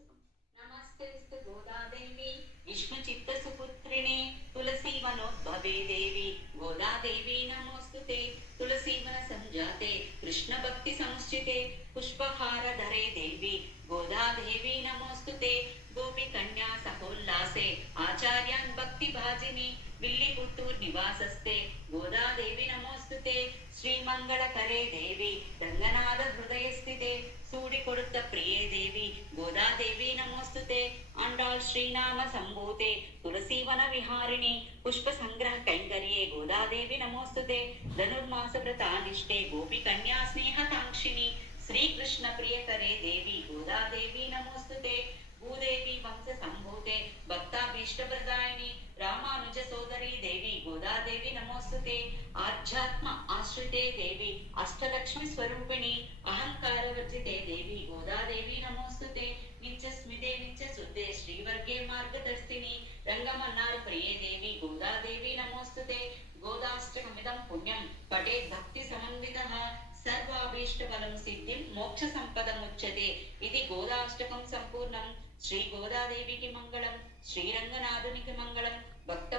नमस्तेस्तु गोदादेवी विष्णुचित्तसुपुत्रिणे तुलसीवनोद्भवे देवी गोदादेवी नमोस्तुते तुलसीवन संजाते कृष्णभक्ति समुचिते पुष्पहारधरे देवी गोदादेवी नमोस्तुते गोपी कन्या सहोल्लासे आचार्यान् भक्तिभाजिनी विल्लिपुत्तूर निवासस्ते गोदादेवी नमोस्तुते श्रीमंगलकरे देवी रंगनाथ हृदय स्थिते सूडिकोडुत्त प्रिये देवी गोदादेवी नमोस्तुते आंडाळ್ श्रीनाम संभूते तुलसीवन विहारिणी पुष्प संग्रह कैंकर्ये गोदादेवी नमोस्तुते धनुर्मास व्रतानिष्ठे गोपी कन्या स्नेहकांक्षिणी श्रीकृष्ण प्रियकरे देवी गोदादेवी नमोस्तुते भूदेवी वंश संभूते भक्ताभीष्टप्रदायिनी रामानुज सोदरी देवी गोदादेवी नमोस्तुते आध्यात्म आश्रिते देवी अष्टलक्ष्मी स्वरूपिणी अहंकार वर्जिते देवी गोदादेवी नमोस्तुते नित्य स्मिते नित्य सुते श्रीवर्गे मार्गदर्शिनी रंगमन्नार प्रिये देवी गोदादेवी नमोस्तुते गोदाष्टकमिदं पुण्यं पठे भक्ति समन्वितः सर्वाभीष्टफलं सिद्धिं मोक्ष संपदमुच्यते इति गोदाष्टकं संपूर्णं श्री गोदादेवी की मंगलम श्रीरंगनाथुनि की मंगलम भक्त